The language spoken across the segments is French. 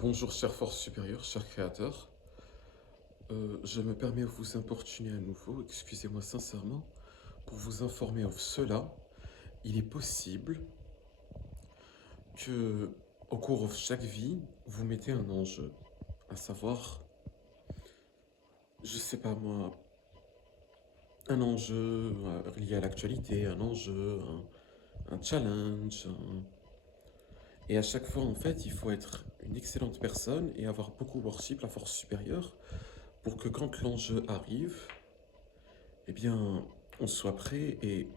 Bonjour chère force supérieure, cher créateur. Je me permets de vous importuner à nouveau, excusez-moi sincèrement, pour vous informer de cela. Il est possible que, au cours de chaque vie, vous mettez un enjeu, à savoir, je sais pas moi, un enjeu lié à l'actualité, un enjeu, un challenge, et à chaque fois en fait, il faut être une excellente personne et avoir beaucoup worship la force supérieure pour que quand l'enjeu arrive, eh bien, on soit prêt et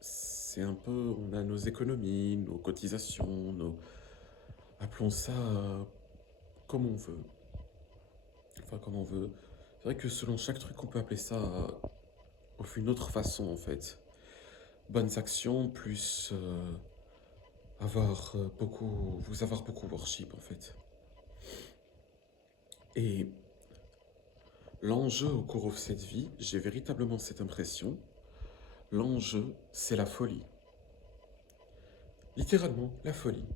c'est un peu, on a nos économies, nos cotisations, appelons ça comme on veut. Enfin, comme on veut. C'est vrai que selon chaque truc, on peut appeler ça une autre façon en fait. Bonnes actions plus vous avoir beaucoup worship en fait. Et l'enjeu au cours de cette vie, j'ai véritablement cette impression, l'enjeu, c'est la folie. Littéralement, la folie.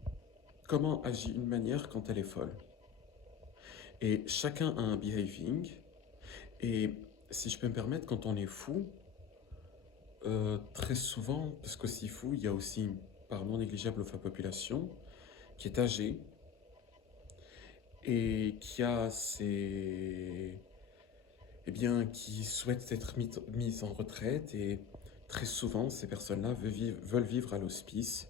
Comment agit une manière quand elle est folle? Et chacun a un behaving. Et si je peux me permettre, quand on est fou, très souvent, parce que si fou, il y a aussi une part non négligeable de la population qui est âgée et qui a ses... Eh bien, qui souhaite être mise en retraite et très souvent, ces personnes-là veulent vivre à l'hospice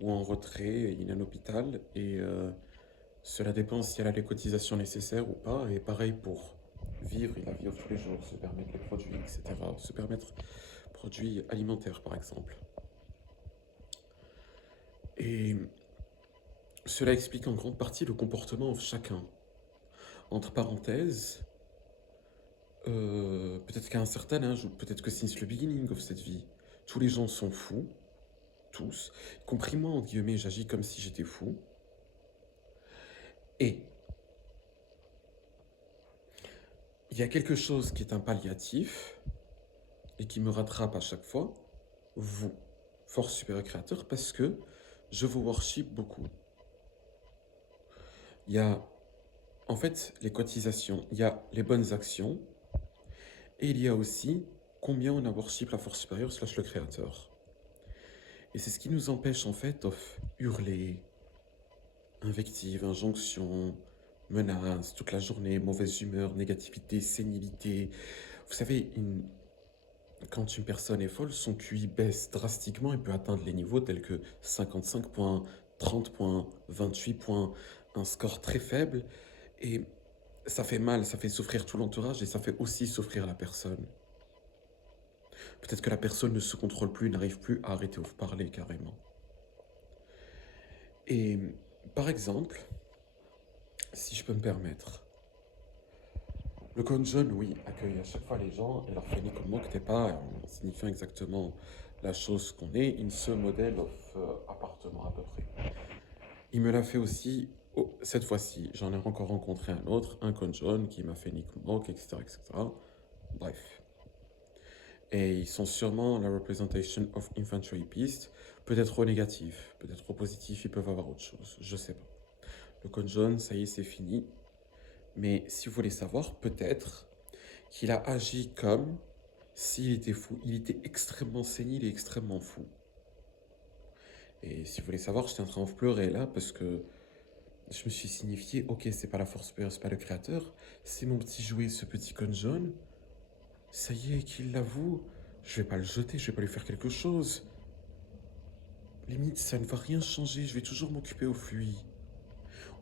ou en retrait, in un hôpital et cela dépend si elle a les cotisations nécessaires ou pas. Et pareil pour vivre, il a vivre tous les jours, se permettre les produits, etc. Se permettre produits alimentaires, par exemple. Et cela explique en grande partie le comportement de chacun. Entre parenthèses, peut-être qu'à un certain âge, ou peut-être que since le beginning of cette vie, tous les gens sont fous, tous, y compris moi, entre guillemets, j'agis comme si j'étais fou. Et il y a quelque chose qui est un palliatif et qui me rattrape à chaque fois, vous, force supérieure créateur, parce que je vous worship beaucoup. Il y a, en fait, les cotisations, il y a les bonnes actions, et il y a aussi combien on a worship la force supérieure slash le créateur. Et c'est ce qui nous empêche, en fait, de hurler, invective, injonction, menace, toute la journée, mauvaise humeur, négativité, sénilité. Vous savez, quand une personne est folle, son QI baisse drastiquement et peut atteindre les niveaux tels que 55 points, 30 points, 28 points, un score très faible. Et ça fait mal, ça fait souffrir tout l'entourage et ça fait aussi souffrir la personne. Peut-être que la personne ne se contrôle plus, n'arrive plus à arrêter de parler carrément. Et par exemple, si je peux me permettre, le Conjon, oui, accueille à chaque fois les gens et leur fait ni comment que t'es pas, en signifiant exactement la chose qu'on est, in ce modèle of appartement à peu près. Il me l'a fait aussi, cette fois-ci, j'en ai encore rencontré un autre, un Conjon qui m'a fait ni comment, etc., etc. Bref. Et ils sont sûrement la representation of infantry beast, peut-être au négatif, peut-être au positif, ils peuvent avoir autre chose, je sais pas. Le Conjon, ça y est, c'est fini. Mais si vous voulez savoir, peut-être qu'il a agi comme s'il était fou. Il était extrêmement sénile et extrêmement fou. Et si vous voulez savoir, j'étais en train de pleurer là parce que je me suis signifié, ok, c'est pas la force supérieure, c'est pas le créateur, c'est mon petit jouet, ce petit Conjon. Ça y est, qu'il l'avoue, je vais pas le jeter, je vais pas lui faire quelque chose. Limite, ça ne va rien changer, je vais toujours m'occuper au lui.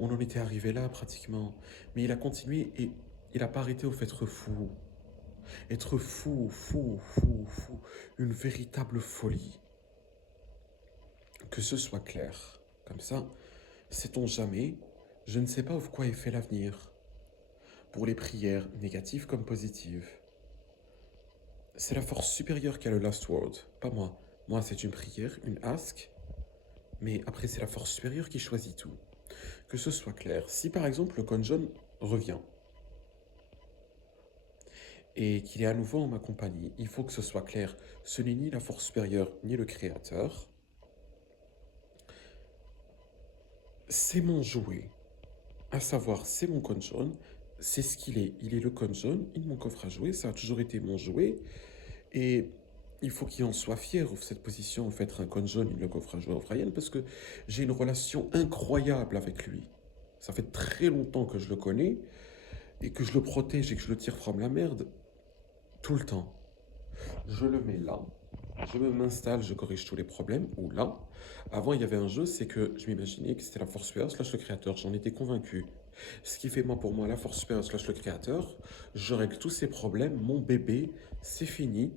On en était arrivé là pratiquement, mais il a continué et il a pas arrêté au fait d'être fou. Être fou, fou, fou, fou, une véritable folie. Que ce soit clair. Comme ça, sait-on jamais, je ne sais pas de quoi est fait l'avenir. Pour les prières, négatives comme positives. C'est la force supérieure qui a le last word, pas moi. Moi, c'est une prière, une ask, mais après, c'est la force supérieure qui choisit tout. Que ce soit clair. Si par exemple le Conjon revient et qu'il est à nouveau en ma compagnie, il faut que ce soit clair. Ce n'est ni la force supérieure ni le créateur. C'est mon jouet. À savoir, c'est mon conjoint, c'est ce qu'il est. Il est le conjoint, il mon coffre à jouer, ça a toujours été mon jouet. Et il faut qu'il en soit fier de cette position, en fait, un conjoint, il le coffre à jouer au Brian, parce que j'ai une relation incroyable avec lui. Ça fait très longtemps que je le connais et que je le protège et que je le tire from la merde tout le temps. Je le mets là, je m'installe, je corrige tous les problèmes, ou là. Avant, il y avait un jeu, c'est que je m'imaginais que c'était la force supérieure slash le créateur, j'en étais convaincu. Ce qui fait moi pour moi la force supérieure slash le créateur, je règle tous ces problèmes, mon bébé, c'est fini,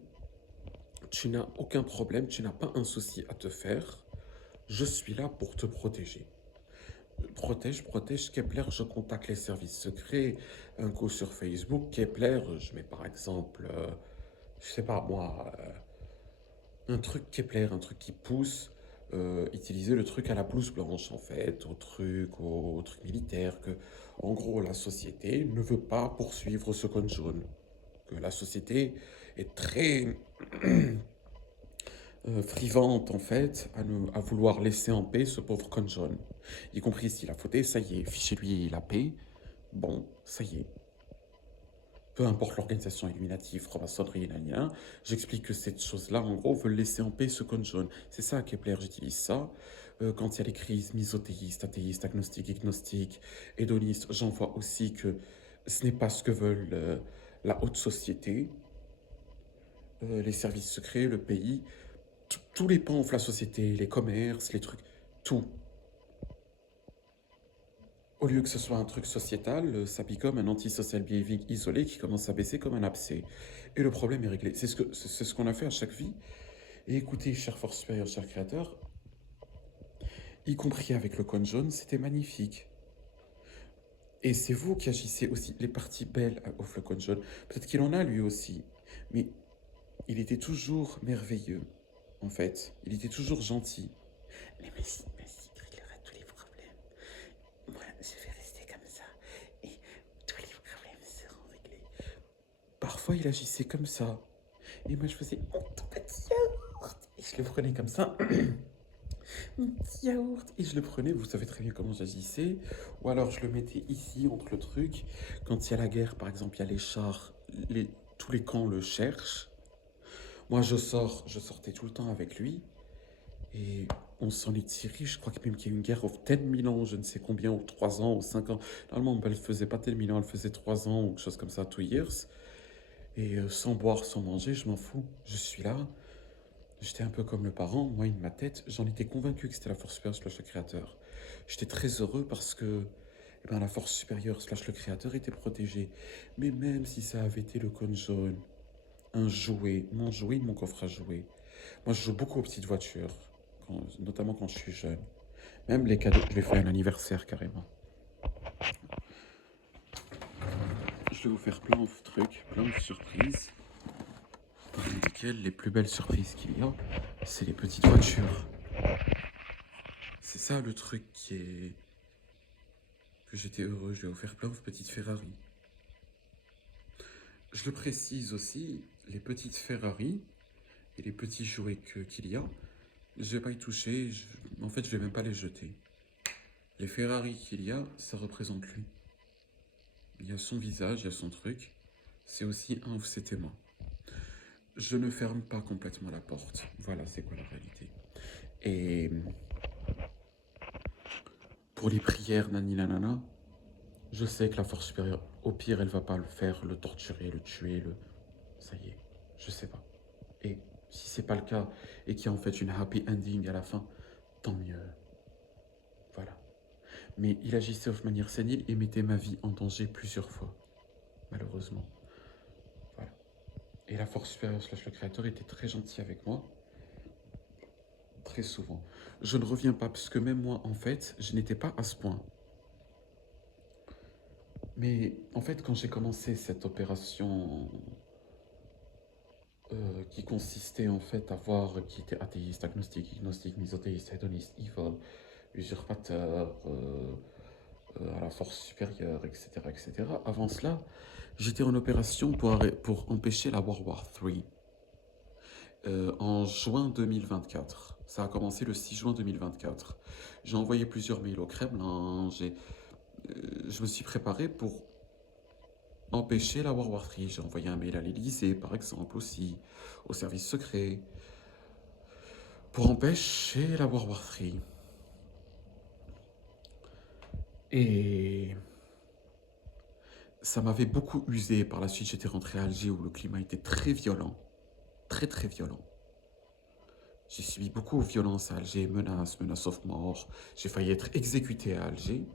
tu n'as aucun problème, tu n'as pas un souci à te faire, je suis là pour te protéger. Protège Kepler, je contacte les services secrets, un coup sur Facebook, Kepler, je mets par exemple, je sais pas moi, un truc Kepler, un truc qui pousse, utiliser le truc à la blouse blanche en fait, au truc militaire, que en gros la société ne veut pas poursuivre ce code jaune, que la société est très frivante en fait à vouloir laisser en paix ce pauvre con jaune, y compris s'il a fauté, ça y est, fichez-lui la paix, bon, ça y est. Peu importe l'organisation illuminative, franc-maçonnerie, j'explique que cette chose-là, en gros, veut laisser en paix ce con jaune. C'est ça, Kepler, j'utilise ça. Quand il y a les crises misothéistes, athéistes, agnostiques, agnostiques, hédonistes, j'en vois aussi que ce n'est pas ce que veulent la haute société, les services secrets, le pays, tous les pans de la société, les commerces, les trucs, tout. Au lieu que ce soit un truc sociétal, ça pique comme un antisocial behaving isolé qui commence à baisser comme un abcès. Et le problème est réglé. C'est ce qu'on a fait à chaque vie. Et écoutez, cher force supérieure, cher créateur, y compris avec le cône jaune, c'était magnifique. Et c'est vous qui agissez aussi les parties belles au flocon jaune. Peut-être qu'il en a lui aussi. Mais il était toujours merveilleux, en fait. Il était toujours gentil. Mais si réglera tous les problèmes. Moi, je vais rester comme ça et tous les problèmes seront réglés. Parfois, il agissait comme ça. Et moi, je faisais mon tout petit yaourt. Et je le prenais comme ça. Mon petit yaourt. Et je le prenais, vous savez très bien comment j'agissais. Ou alors, je le mettais ici, entre le truc. Quand il y a la guerre, par exemple, il y a les chars. Tous les camps le cherchent. Moi, je sortais tout le temps avec lui. Et on s'en est tiré. Je crois que même qu'il y a eu une guerre of 10 000 ans, je ne sais combien, ou 3 ans, ou 5 ans. Normalement, elle ne faisait pas 10 000 ans, elle faisait 3 ans, ou quelque chose comme ça, 2 years. Et sans boire, sans manger, je m'en fous. Je suis là. J'étais un peu comme le parent. Moi, in ma tête, j'en étais convaincu que c'était la force supérieure slash le créateur. J'étais très heureux parce que la force supérieure slash le créateur était protégée. Mais même si ça avait été le cône jaune, un jouet, mon coffre à jouer. Moi, je joue beaucoup aux petites voitures, notamment quand je suis jeune. Même les cadeaux, je vais faire un anniversaire carrément. Je vais vous faire plein de trucs, plein de surprises. Parmi lesquelles les plus belles surprises qu'il y a, c'est les petites voitures. C'est ça le truc qui est... que j'étais heureux, je vais vous faire plein de petites Ferrari. Je le précise aussi, les petites Ferrari et les petits jouets qu'il y a, je vais pas y toucher, en fait je vais même pas les jeter. Les Ferrari qu'il y a, ça représente lui. Il y a son visage, il y a son truc. C'est aussi un de ses témoins. Je ne ferme pas complètement la porte. Voilà, c'est quoi la réalité. Et pour les prières, nani nanana, je sais que la force supérieure, au pire, elle va pas le faire, le torturer, le tuer, ça y est, je sais pas. Et si c'est pas le cas, et qu'il y a en fait une happy ending à la fin, tant mieux. Voilà. Mais il agissait de manière sénile et mettait ma vie en danger plusieurs fois. Malheureusement. Voilà. Et la force supérieure slash le créateur était très gentil avec moi. Très souvent. Je ne reviens pas, parce que même moi, en fait, je n'étais pas à ce point. Mais en fait, quand j'ai commencé cette opération qui consistait en fait à voir qui était athéiste, agnostique, agnostique, misothéiste, hédoniste, evil, usurpateur, à la force supérieure, etc., etc. Avant cela, j'étais en opération pour empêcher la World War III. En juin 2024. Ça a commencé le 6 juin 2024. J'ai envoyé plusieurs mails au Kremlin, je me suis préparé pour empêcher la World War III. J'ai envoyé un mail à l'Élysée, par exemple, aussi, au service secret, pour empêcher la World War III. Et ça m'avait beaucoup usé. Par la suite, j'étais rentré à Alger où le climat était très violent. Très, très violent. J'ai subi beaucoup de violences à Alger, menaces sauf mort. J'ai failli être exécuté à Alger.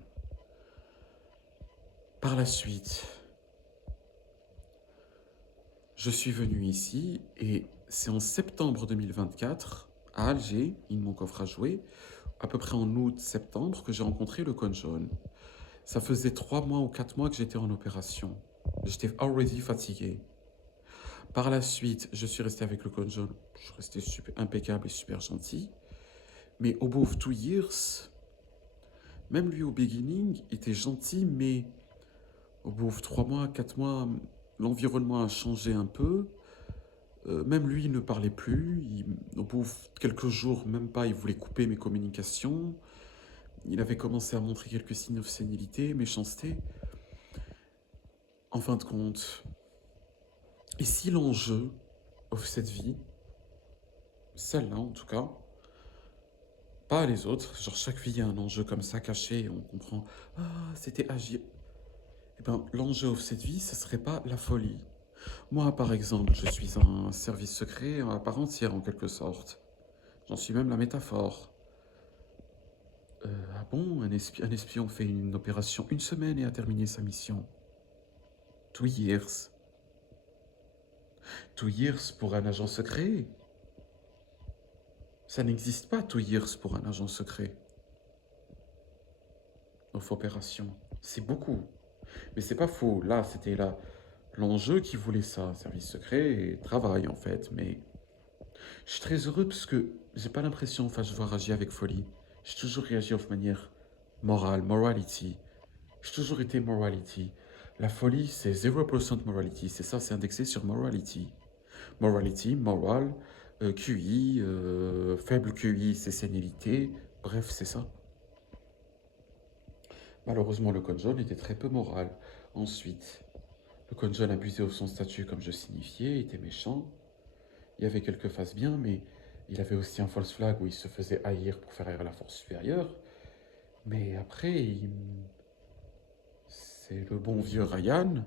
Par la suite, je suis venu ici et c'est en septembre 2024, à Alger, ils m'ont coffre à jouer, à peu près en août-septembre, que j'ai rencontré le Conjon. Ça faisait 3 mois ou 4 mois que j'étais en opération. J'étais already fatigué. Par la suite, je suis resté avec le Conjon. Je suis resté super impeccable et super gentil. Mais au bout de 2 years, même lui au beginning, il était gentil, mais au bout de 3 mois, 4 mois, l'environnement a changé un peu. Même lui, il ne parlait plus. Au bout de quelques jours, même pas, il voulait couper mes communications. Il avait commencé à montrer quelques signes de sénilité, méchanceté. En fin de compte, et si l'enjeu de cette vie, celle-là en tout cas, pas les autres, genre chaque vie a un enjeu comme ça caché, et on comprend, ah, c'était agir. Eh ben, l'enjeu de cette vie, ce serait pas la folie. Moi, par exemple, je suis un service secret à part entière en quelque sorte. J'en suis même la métaphore. Ah bon, un espion fait une opération 1 semaine et a terminé sa mission. 2 years. 2 years pour un agent secret. Ça n'existe pas 2 years pour un agent secret. Of opération. C'est beaucoup. Mais c'est pas faux. Là, c'était là l'enjeu qui voulait ça. Service secret et travail en fait. Mais je suis très heureux parce que j'ai pas l'impression, enfin, je vois réagir avec folie. J'ai toujours réagi de manière morale, morality. J'ai toujours été morality. La folie, c'est 0% morality. C'est ça, c'est indexé sur morality. Morality, moral, QI, faible QI, c'est sénilité. Bref, c'est ça. Malheureusement, le Conjon était très peu moral. Ensuite, le Conjon abusait de son statut, comme je signifiais, était méchant. Il y avait quelques phases bien, mais il avait aussi un false flag où il se faisait haïr pour faire haïr la force supérieure. Mais après, c'est le bon vieux Ryan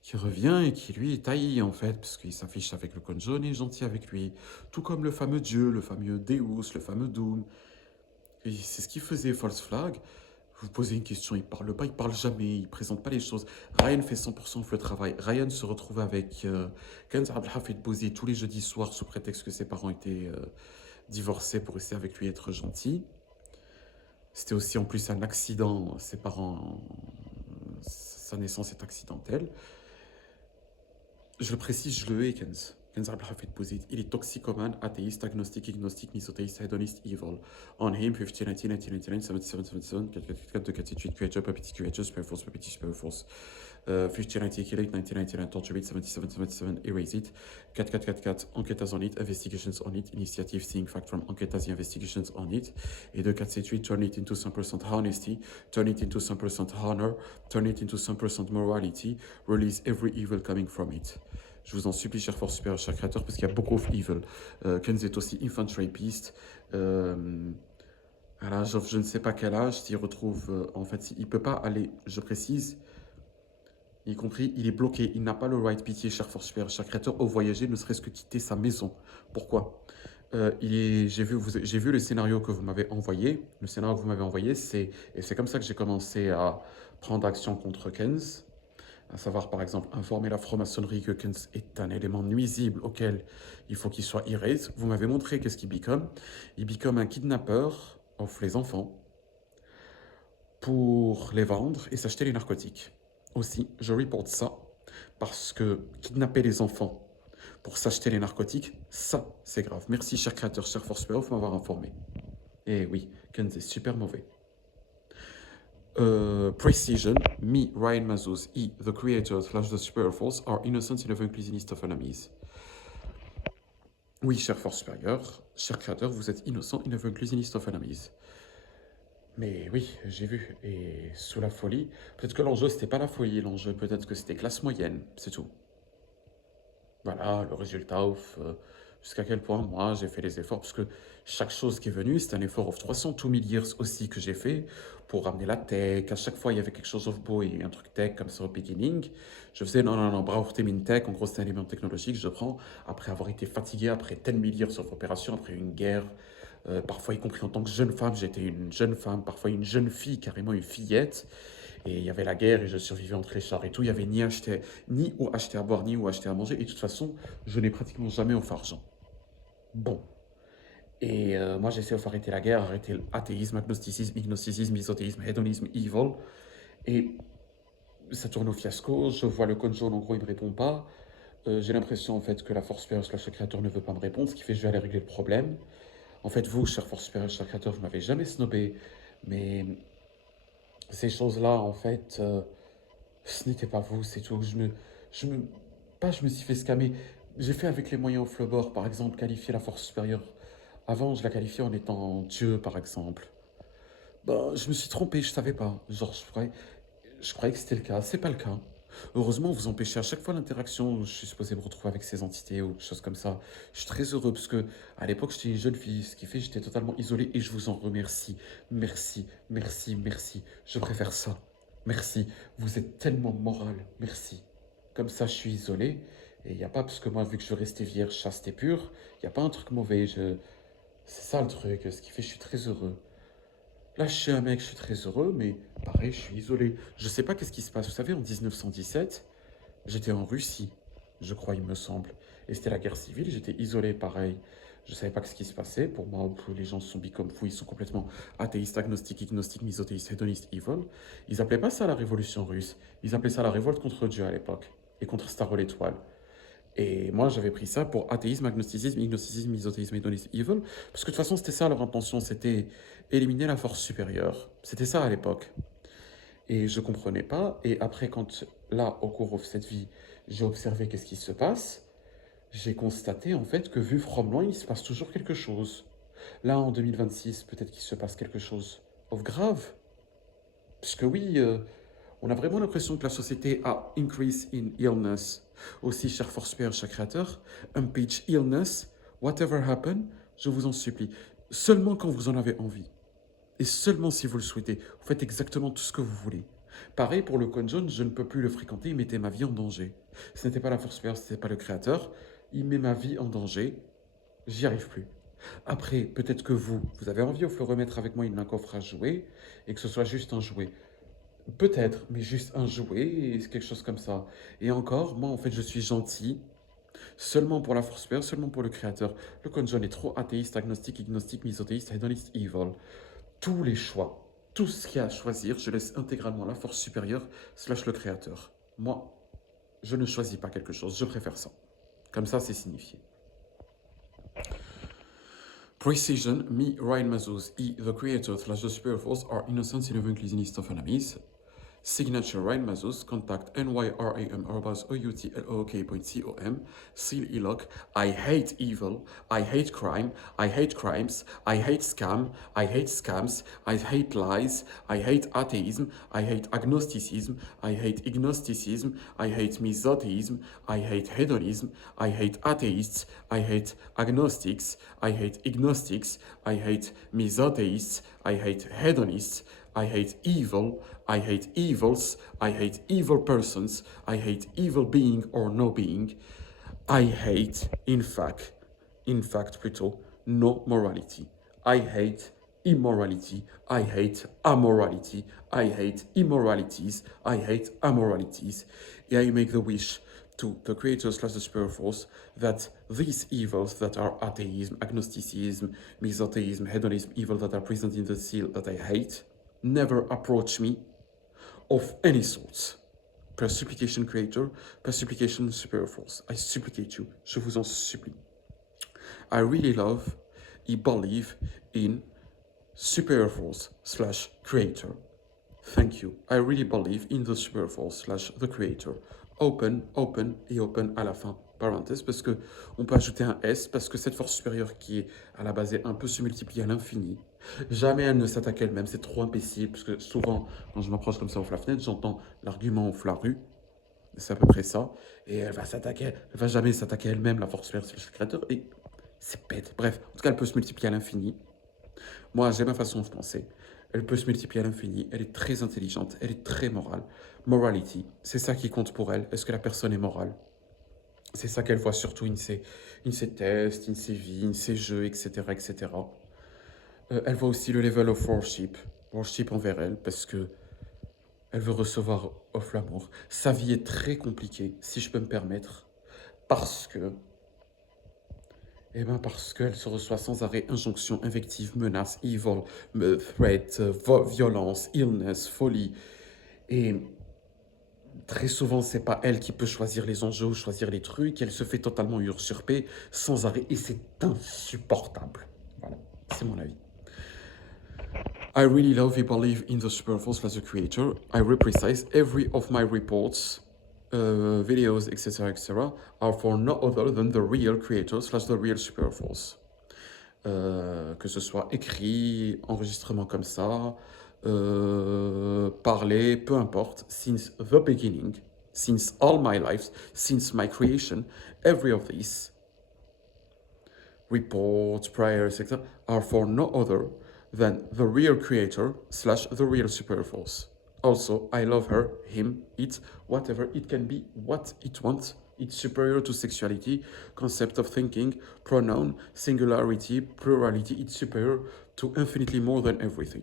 qui revient et qui lui est haï en fait, parce qu'il s'affiche avec le Conjon et est gentil avec lui. Tout comme le fameux dieu, le fameux Deus, le fameux Doom. Et c'est ce qu'il faisait, false flag. Vous posez une question, il parle pas, il parle jamais, il présente pas les choses. Ryan fait 100% le travail. Ryan se retrouve avec Kenz Abdelhafid Bouzi tous les jeudis soirs sous prétexte que ses parents étaient divorcés pour rester avec lui et être gentil. C'était aussi en plus un accident, ses parents, sa naissance est accidentelle. Je le précise, je le hais, Kenz. Kenz Abdelhafid Bouzi. Il est toxicomane, athéiste, agnostique, agnostique, misothéiste, hédoniste, evil. On him, 50, 19, 19, 77, 77, 4, 4, 4, 8, QHA, Papiti, QHA, Super Force, Papiti, Super Force. 50, 98, 1999, Torture It, 77, 77, Erase It. 4, 4, 4, 4, Enquêtas on It, Investigations on It, Initiative Seeing Fact from Enquêtas Investigations on It. Et 2, 4, 7, 8, Turn it into 100% honesty, turn it into 100% honor, turn it into 100% morality, release every evil coming from it. Je vous en supplie, cher force supérieure, cher créateur, parce qu'il y a beaucoup d'evil. Kenz est aussi infantry beast. À l'âge of je ne sais pas quel âge, s'il retrouve... en fait, il ne peut pas aller, je précise, y compris, il est bloqué. Il n'a pas le right pitié, cher force supérieure, cher créateur, au voyager, ne serait-ce que quitter sa maison. Pourquoi j'ai vu le scénario que vous m'avez envoyé. Le scénario que vous m'avez envoyé, et c'est comme ça que j'ai commencé à prendre action contre Kenz. À savoir, par exemple, informer la franc-maçonnerie que Kenz est un élément nuisible auquel il faut qu'il soit erased. Vous m'avez montré qu'est-ce qu'il become. Il become un kidnappeur of les enfants pour les vendre et s'acheter les narcotiques. Aussi, je reporte ça parce que kidnapper les enfants pour s'acheter les narcotiques, ça, c'est grave. Merci, cher créateur, cher force supérieure, pour m'avoir informé. Et oui, Kenz est super mauvais. Precision, me, Ryan Mazouz, the creator / the superior force, are innocent in a inclusionist of enemies. Oui, cher force supérieure, cher créateur, vous êtes innocent in a inclusionist of enemies. Mais oui, j'ai vu. Et sous la folie, peut-être que l'enjeu, c'était pas la folie, l'enjeu, peut-être que c'était classe moyenne, c'est tout. Voilà, le résultat, ouf, jusqu'à quel point moi j'ai fait les efforts, parce que chaque chose qui est venue, c'est un effort of 300 2 000 years aussi que j'ai fait pour ramener la tech. À chaque fois, il y avait quelque chose of beau et un truc tech comme ça au beginning. Je faisais non, non, non, bravo, min tech, en gros, c'est un élément technologique, je prends, après avoir été fatigué, après 10 000 years of opération, après une guerre, parfois y compris en tant que jeune femme, j'étais une jeune femme, parfois une jeune fille, carrément une fillette. Et il y avait la guerre et je survivais entre les chars et tout. Il y avait ni où acheter à boire, ni où acheter à manger. Et de toute façon, je n'ai pratiquement jamais offert argent. Bon. Et moi, j'essaie de arrêter la guerre, arrêter l'athéisme, agnosticisme, ignosticisme, isothéisme, hédonisme, evil. Et ça tourne au fiasco. Je vois le cône jaune, en gros, il me répond pas. J'ai l'impression, en fait, que la force supérieure slash le créateur ne veut pas me répondre, ce qui fait que je vais aller régler le problème. En fait, vous, cher force supérieure, cher créateur, vous m'avez jamais snobé. Mais ces choses-là, en fait, ce n'était pas vous, c'est tout. Je me suis fait scammer. J'ai fait avec les moyens au flowboard, par exemple, qualifier la force supérieure. Avant, je la qualifiais en étant Dieu, par exemple. Bah, je me suis trompé, je savais pas. Genre, je croyais que c'était le cas. C'est pas le cas. Heureusement, vous empêchez à chaque fois l'interaction où je suis supposé me retrouver avec ces entités ou des choses comme ça. Je suis très heureux parce que à l'époque, j'étais une jeune fille, ce qui fait que j'étais totalement isolé et je vous en remercie. Merci, merci, merci. Je préfère ça. Merci. Vous êtes tellement moral. Merci. Comme ça, je suis isolé. Et il n'y a pas, parce que moi, vu que je restais vierge, chaste et pure, il n'y a pas un truc mauvais. C'est ça le truc, ce qui fait que je suis très heureux. Là, je suis un mec, je suis très heureux, mais pareil, je suis isolé. Je sais pas qu'est-ce qui se passe. Vous savez, en 1917, j'étais en Russie, je crois, il me semble. Et c'était la guerre civile, j'étais isolé, pareil. Je savais pas ce qui se passait. Pour moi, les gens sont comme fous, ils sont complètement athéistes, agnostiques, ignostiques, misothéistes, hédonistes, evil. Ils appelaient pas ça la révolution russe. Ils appelaient ça la révolte contre Dieu à l'époque. Et contre Star l'étoile. Et moi, j'avais pris ça pour athéisme, agnosticisme, ignosticisme, misothéisme, hédonisme, evil. Parce que de toute façon, c'était ça leur intention, c'était éliminer la force supérieure. C'était ça à l'époque. Et je comprenais pas. Et après, quand là, au cours de cette vie, j'ai observé qu'est-ce qui se passe, j'ai constaté en fait que vu from loin, il se passe toujours quelque chose. Là, en 2026, peut-être qu'il se passe quelque chose of grave. Parce que oui, on a vraiment l'impression que la société a increase in illness. Aussi, cher force père, cher créateur, impeach illness, whatever happen, je vous en supplie. Seulement quand vous en avez envie. Et seulement si vous le souhaitez. Vous faites exactement tout ce que vous voulez. Pareil pour le Conjon, je ne peux plus le fréquenter, il mettait ma vie en danger. Ce n'était pas la force supérieure, ce n'était pas le créateur. Il met ma vie en danger, j'y arrive plus. Après, peut-être que vous avez envie de remettre avec moi une coffre à jouer, et que ce soit juste un jouet. Peut-être, mais juste un jouet, et quelque chose comme ça. Et encore, moi en fait, je suis gentil, seulement pour la force supérieure, seulement pour le créateur. Le Conjon est trop athéiste, agnostique, ignostique, misothéiste, hédoniste, evil. Tous les choix, tout ce qu'il y a à choisir, je laisse intégralement la force supérieure slash le créateur. Moi, je ne choisis pas quelque chose, je préfère ça. Comme ça, c'est signifié. Precision, me, Ryan Mazuz, E, the creator slash the superior force are innocent in list of enemies. Signature Ryan Mazus, contact NYRAM Arbaz OUTLOK.com, seal ELOC. I hate evil, I hate crime, I hate crimes, I hate scam, I hate scams, I hate lies, I hate atheism, I hate agnosticism, I hate ignosticism, I hate misotheism, I hate hedonism, I hate atheists, I hate agnostics, I hate ignostics, I hate misotheists, I hate hedonists, I hate evil, I hate evils, I hate evil persons, I hate evil being or no being. I hate, in fact, plutôt, no morality. I hate immorality, I hate amorality, I hate immoralities, I hate amoralities. And I make the wish to the creators slash the superior force that these evils that are atheism, agnosticism, misotheism, hedonism, evil that are present in the seal that I hate, never approach me of any sorts. Per supplication creator, per supplication superior force. I supplicate you, je vous en supplie. I really love and believe in superior force slash creator. Thank you. I really believe in the superior force slash the creator. Open, open et open à la fin. Parenthèse, parce que on peut ajouter un S, parce que cette force supérieure qui est à la base 1 peut se multiplier à l'infini. Jamais elle ne s'attaque elle-même, c'est trop imbécile, parce que souvent, quand je m'approche comme ça ouvre la fenêtre, j'entends l'argument ouvre la rue, c'est à peu près ça, et elle va jamais s'attaquer elle-même, la force vers le créateur, et c'est bête. Bref, en tout cas, elle peut se multiplier à l'infini. Moi, j'ai ma façon de penser. Elle peut se multiplier à l'infini, elle est très intelligente, elle est très morale. Morality, c'est ça qui compte pour elle. Est-ce que la personne est morale? C'est ça qu'elle voit surtout in ses tests, in ses vies, in ses jeux, etc. etc. Elle voit aussi le level of worship envers elle, parce que elle veut recevoir of l'amour. Sa vie est très compliquée, si je peux me permettre, parce que, parce qu'elle se reçoit sans arrêt injonctions, invectives, menaces, evil, threat, violence, illness, folie. Et très souvent, c'est pas elle qui peut choisir les enjeux ou choisir les trucs. Elle se fait totalement usurper sans arrêt et c'est insupportable. Voilà, c'est mon avis. I really love and believe in the Superforce as a creator. I reprecise every of my reports, videos, etc., etc., are for no other than the real creator / the real Superforce. Que ce soit écrit, enregistrement comme ça, parler, peu importe, since the beginning, since all my life, since my creation, every of these reports, prayers, etc., are for no other than the real creator / the real Superforce. Also, I love her, him, it, whatever it can be, what it wants. It's superior to sexuality, concept of thinking, pronoun, singularity, plurality. It's superior to infinitely more than everything.